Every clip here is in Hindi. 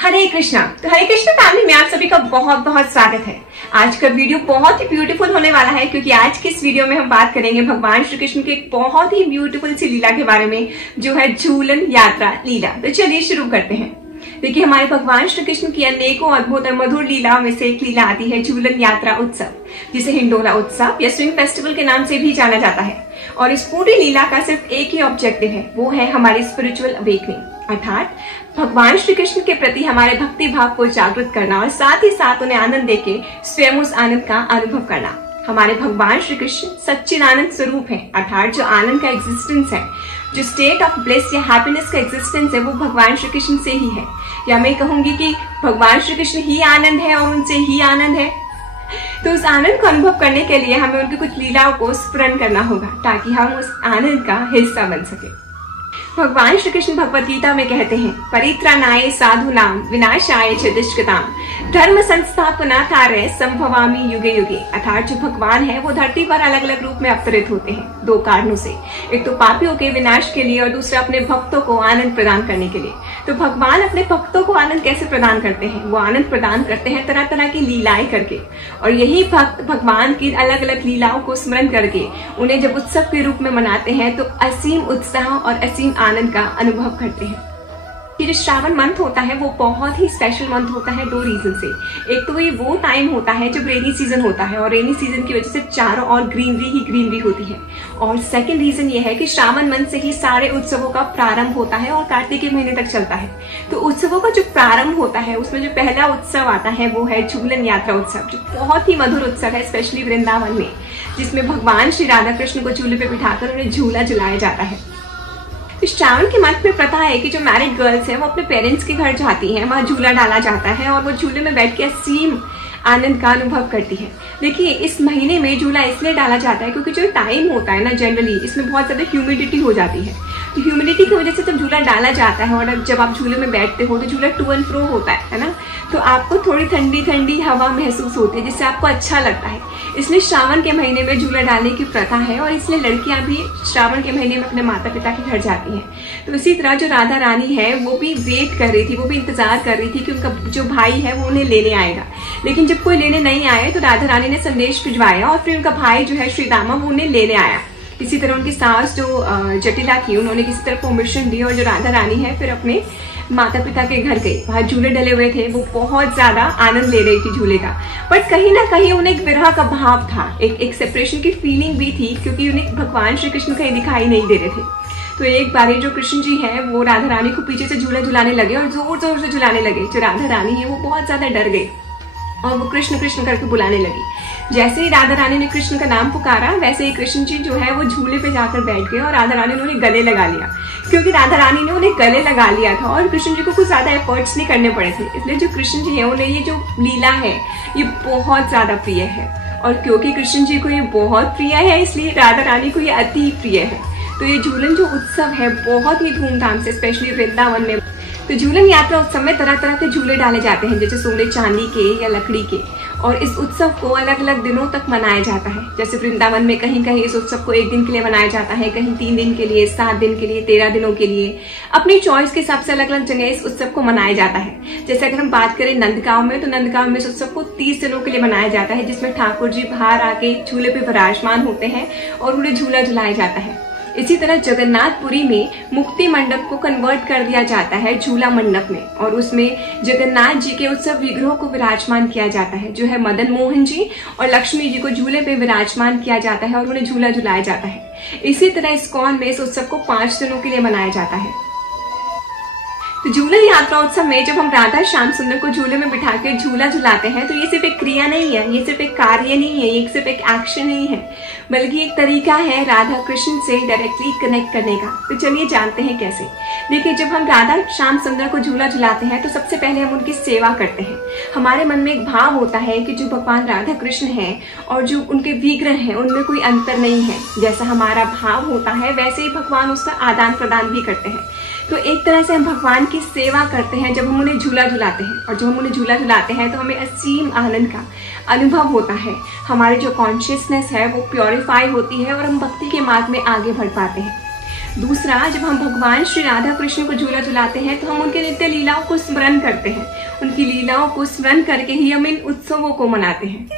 हरे कृष्णा। तो हरे कृष्णा फैमिली में आप सभी का बहुत बहुत स्वागत है। आज का वीडियो बहुत ही ब्यूटीफुल होने वाला है क्योंकि आज के इस वीडियो में हम बात करेंगे भगवान श्री कृष्ण की एक बहुत ही ब्यूटीफुल सी लीला के बारे में, जो है झूलन यात्रा लीला। तो चलिए शुरू करते हैं। देखिए, हमारे भगवान श्री कृष्ण की अनेकों अद्भुत और मधुर लीलाओं में से एक लीला आती है झूलन यात्रा उत्सव, जिसे हिंडोला उत्सव या स्विंग फेस्टिवल के नाम से भी जाना जाता है। और इस पूरी लीला का सिर्फ एक ही ऑब्जेक्टिव है, वो है हमारी स्पिरिचुअल अवेकनिंग, अर्थात भगवान श्री कृष्ण के प्रति हमारे भक्ति भाव को जागृत करना और साथ ही साथ उन्हें आनंद देके स्वयं उस आनंद का अनुभव करना। हमारे भगवान श्री कृष्ण सच्चिदानंद स्वरूप है, अर्थात जो आनंद का एग्जिस्टेंस है, जो स्टेट ऑफ ब्लिस या हैप्पीनेस का एग्जिस्टेंस है, वो भगवान श्री कृष्ण से ही है। या मैं कहूंगी कि भगवान श्री कृष्ण ही आनंद है और उनसे ही आनंद है। तो उस आनंद को अनुभव करने के लिए हमें उनकी कुछ लीलाओं को स्मरण करना होगा ताकि हम उस आनंद का हिस्सा बन सके। भगवान श्री कृष्ण भगवद गीता में कहते हैं, परित्राणाय साधूनां विनाशाय च दुष्कृतां धर्म संस्थापनार्थाय संभवामि युगे युगे। अर्थात जो भगवान है वो धरती पर अलग अलग रूप में अवतरित होते हैं दो कारणों से, एक तो पापियों के विनाश के लिए और दूसरा अपने भक्तों को आनंद प्रदान करने के लिए। तो भगवान अपने भक्तों को आनंद कैसे प्रदान करते हैं? वो आनंद प्रदान करते हैं तरह तरह की लीलाएं करके, और यही भक्त भगवान की अलग अलग लीलाओं को स्मरण करके उन्हें जब उत्सव के रूप में मनाते हैं तो असीम उत्साह और असीम आनंद का अनुभव करते हैं। ये जो श्रावण मंथ होता है वो बहुत ही स्पेशल मंथ होता है दो रीजन से। एक तो ये वो टाइम होता है जब रेनी सीजन होता है और रेनी सीजन की वजह से चारों ओर ग्रीनरी ही ग्रीनरी होती है, और सेकंड रीजन ये है कि श्रावण मंथ से ही सारे उत्सवों का प्रारंभ होता है और कार्तिक के महीने तक चलता है। तो उत्सवों का जो प्रारंभ होता है उसमें जो पहला उत्सव आता है वो है झूलन यात्रा उत्सव, जो बहुत ही मधुर उत्सव है, स्पेशली वृंदावन में, जिसमें भगवान श्री राधा कृष्ण को झूले पे बिठाकर उन्हें झूला झुलाया जाता है। श्रावण के मंथ में प्रथा है कि जो मैरिड गर्ल्स हैं वो अपने पेरेंट्स के घर जाती हैं, वहाँ झूला डाला जाता है और वो झूले में बैठ के असीम आनंद का अनुभव करती है। देखिए, इस महीने में झूला इसलिए डाला जाता है क्योंकि जो टाइम होता है ना, जनरली इसमें बहुत ज्यादा ह्यूमिडिटी हो जाती है। तो ह्यूमिडिटी की वजह से जब झूला डाला जाता है और जब आप झूले में बैठते हो तो झूला टू एंड फ्रो होता है ना, तो आपको थोड़ी ठंडी ठंडी हवा महसूस होती है जिससे आपको अच्छा लगता है। इसलिए श्रावण के महीने में झूला डालने की प्रथा है और इसलिए लड़कियां भी श्रावण के महीने में अपने माता पिता के घर जाती हैं। तो इसी तरह जो राधा रानी है वो भी वेट कर रही थी, वो भी इंतजार कर रही थी कि उनका जो भाई है वो उन्हें लेने आएगा। लेकिन जब कोई लेने नहीं आए तो राधा रानी ने संदेश भिजवाया और फिर उनका भाई जो है श्री दामा वो उन्हें लेने आया। इसी तरह उनकी सास जो जटिला थी, उन्होंने किसी तरह परमिशन दी और जो राधा रानी है फिर अपने माता पिता के घर गई। वहां झूले डले हुए थे, वो बहुत ज्यादा आनंद ले रही थी झूले का, बट कहीं ना कहीं उन्हें एक विरह का भाव था, एक सेपरेशन की फीलिंग भी थी, क्योंकि उन्हें भगवान श्री कृष्ण कहीं दिखाई नहीं दे रहे थे। तो एक बार जो कृष्ण जी हैं वो राधा रानी को पीछे से झूला झुलाने लगे और जोर जोर से झुलाने लगे। जो राधा रानी है वो बहुत ज्यादा डर गई और वो कृष्ण कृष्ण करके बुलाने लगी। जैसे ही राधा रानी ने कृष्ण का नाम पुकारा, वैसे ही कृष्ण जी जो है वो झूले पे जाकर बैठ गए और राधा रानी ने उन्हें गले लगा लिया। क्योंकि राधा रानी ने उन्हें गले लगा लिया था और कृष्ण जी को कुछ ज्यादा एफर्ट्स नहीं करने पड़े थे, इसलिए जो कृष्ण जी है उन्हें ये जो लीला है ये बहुत ज्यादा प्रिय है। और क्योंकि कृष्ण जी को ये बहुत प्रिय है इसलिए राधा रानी को ये अति प्रिय है। तो ये झूलन जो उत्सव है बहुत ही धूमधाम से, स्पेशली वृंदावन में, तो झूलन यात्रा उत्सव में तरह तरह के झूले डाले जाते हैं, जैसे सोने चांदी के या लकड़ी के, और इस उत्सव को अलग अलग दिनों तक मनाया जाता है। जैसे वृंदावन में कहीं कहीं इस उत्सव को 1 दिन के लिए मनाया जाता है, कहीं 3 दिन के लिए, 7 दिन के लिए, 13 दिनों के लिए, अपनी चॉइस के हिसाब से अलग अलग जगह इस उत्सव को मनाया जाता है। जैसे अगर हम बात करें नंदगांव में, तो नंदगांव में इस उत्सव को 30 दिनों के लिए मनाया जाता है, जिसमें ठाकुर जी बाहर आके झूले पे विराजमान होते हैं और उन्हें झूला झुलाया जाता है। इसी तरह जगन्नाथपुरी में मुक्ति मंडप को कन्वर्ट कर दिया जाता है झूला मंडप में, और उसमें जगन्नाथ जी के उत्सव विग्रहों को विराजमान किया जाता है, जो है मदन मोहन जी और लक्ष्मी जी को झूले पे विराजमान किया जाता है और उन्हें झूला झुलाया जाता है। इसी तरह इस्कॉन में इस उत्सव को 5 दिनों के लिए मनाया जाता है। तो झूलन यात्रा उत्सव में जब हम राधा श्याम सुंदर को झूले में बिठा के झूला झुलाते हैं तो ये सिर्फ एक क्रिया नहीं है, ये सिर्फ एक कार्य नहीं है, ये सिर्फ एक एक्शन नहीं है, बल्कि एक तरीका है राधा कृष्ण से डायरेक्टली कनेक्ट करने का। तो चलिए जानते हैं कैसे। देखिए, जब हम राधा श्याम सुंदर को झूला झुलाते हैं तो सबसे पहले हम उनकी सेवा करते हैं। हमारे मन में एक भाव होता है कि जो भगवान राधा कृष्ण हैं और जो उनके विग्रह हैं उनमें कोई अंतर नहीं है। जैसा हमारा भाव होता है वैसे ही भगवान उसका आदान प्रदान भी करते हैं। तो एक तरह से हम भगवान की सेवा करते हैं जब हम उन्हें झूला झुलाते हैं, और जब हम उन्हें झूला झुलाते हैं तो हमें असीम आनंद का अनुभव होता है। हमारी जो कॉन्शियसनेस है वो प्योरीफाई होती है और हम भक्ति के मार्ग में आगे बढ़ पाते हैं। दूसरा, जब हम भगवान श्री राधा कृष्ण को झूला झुलाते हैं तो हम उनके नित्य लीलाओं को स्मरण करते हैं। उनकी लीलाओं को स्मरण करके ही हम इन उत्सवों को मनाते हैं।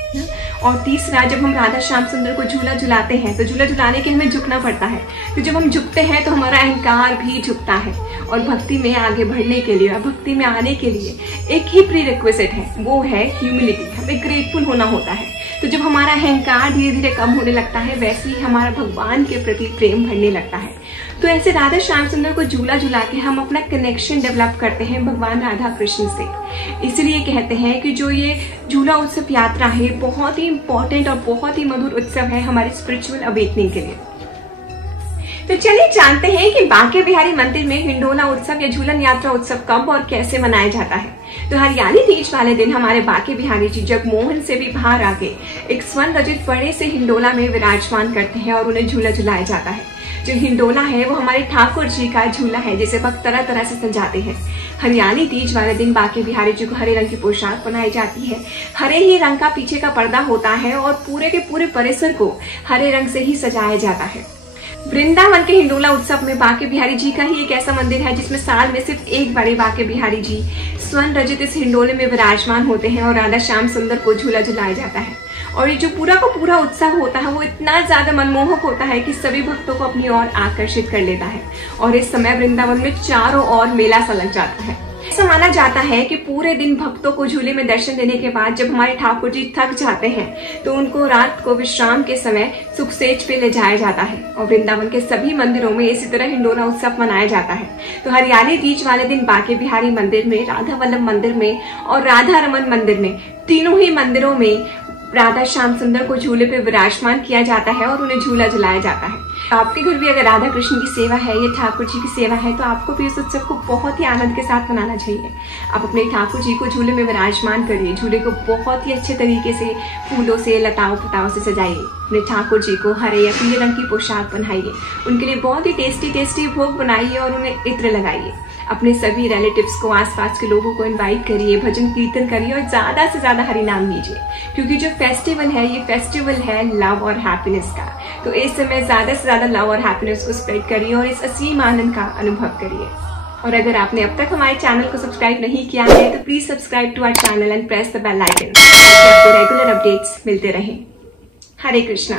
और तीसरा, जब हम राधा श्याम सुंदर को झूला झुलाते हैं तो झूला झुलाने के हमें झुकना पड़ता है। तो जब हम झुकते हैं तो हमारा अहंकार भी झुकता है। और भक्ति में आगे बढ़ने के लिए, भक्ति में आने के लिए एक ही प्रीरिक्विजिट है, वो है ह्यूमिलिटी। हमें ग्रेटफुल होना होता है। तो जब हमारा अहंकार धीरे धीरे कम होने लगता है, वैसे ही हमारा भगवान के प्रति प्रेम बढ़ने लगता है। तो ऐसे राधा श्याम सुंदर को झूला झुला के हम अपना कनेक्शन डेवलप करते हैं भगवान राधा कृष्ण से। इसलिए कहते हैं कि जो ये झूला उत्सव यात्रा है, बहुत ही इंपॉर्टेंट और बहुत ही मधुर उत्सव है हमारे स्पिरिचुअल अवेकनिंग के लिए। तो चलिए जानते हैं कि बांके बिहारी मंदिर में हिंडोला उत्सव या झूलन यात्रा उत्सव कब और कैसे मनाया जाता है। तो हरियाली तीज वाले दिन हमारे बांके बिहारी जी जगमोहन से भी बाहर आके एक स्वर्ण रचित बड़े से हिंडोला में विराजमान करते हैं और उन्हें झूला झुलाया जाता है। जो हिंडोला है वो हमारे ठाकुर जी का झूला है, जिसे भक्त तरह तरह से सजाते हैं। हरियाली तीज वाले दिन बांके बिहारी जी को हरे रंग की पोशाक बनाई जाती है। हरे ही रंग का पीछे का पर्दा होता है और पूरे के पूरे परिसर को हरे रंग से ही सजाया जाता है। वृंदावन के हिंडोला उत्सव में बांके बिहारी जी का ही एक ऐसा मंदिर है जिसमें साल में सिर्फ एक बार बांके बिहारी जी स्वर्ण रचित इस हिंडोले में विराजमान होते हैं और राधा श्याम सुंदर को झूला झुलाया जाता है। और ये जो पूरा का पूरा उत्सव होता है वो इतना ज्यादा मनमोहक होता है कि सभी भक्तों को अपनी ओर आकर्षित कर लेता है। और इस समय वृंदावन में चारों ओर मेला सा लग जाता है। ऐसा माना जाता है कि पूरे दिन भक्तों को झूले में दर्शन देने के बाद जब हमारे ठाकुर जी थक जाते हैं तो उनको रात को विश्राम के समय सुखसेज पे ले जाया जाता है। और वृंदावन के सभी मंदिरों में इसी तरह हिंडोला उत्सव मनाया जाता है। तो हरियाली तीज वाले दिन बांके बिहारी मंदिर में, राधा वल्लभ मंदिर में और राधा रमन मंदिर में, तीनों ही मंदिरों में राधा श्याम सुंदर को झूले पे विराजमान किया जाता है और उन्हें झूला झुलाया जाता है। आपके घर भी अगर राधा कृष्ण की सेवा है या ठाकुर जी की सेवा है तो आपको भी इस उत्सव को बहुत ही आनंद के साथ मनाना चाहिए। आप अपने ठाकुर जी को झूले में विराजमान करिए। झूले को बहुत ही अच्छे तरीके से फूलों से, लताओं पताओं से सजाइए। अपने ठाकुर जी को हरे या पीले रंग की पोशाक पहनाइए। उनके लिए बहुत ही टेस्टी भोग बनाइए और उन्हें इत्र लगाइए। अपने सभी रिलेटिव्स को, आसपास के लोगों को इनवाइट करिए, भजन कीर्तन करिए और ज्यादा से ज्यादा हरि नाम लीजिए। क्योंकि जो फेस्टिवल है ये फेस्टिवल है लव और हैप्पीनेस का। तो इस समय ज्यादा से ज्यादा लव और हैप्पीनेस को स्प्रेड करिए और इस असीम आनंद का अनुभव करिए। और अगर आपने अब तक हमारे चैनल को सब्सक्राइब नहीं किया है तो please subscribe to our channel and press the bell icon ताकि आपको रेगुलर अपडेट्स मिलते रहें। हरे कृष्णा।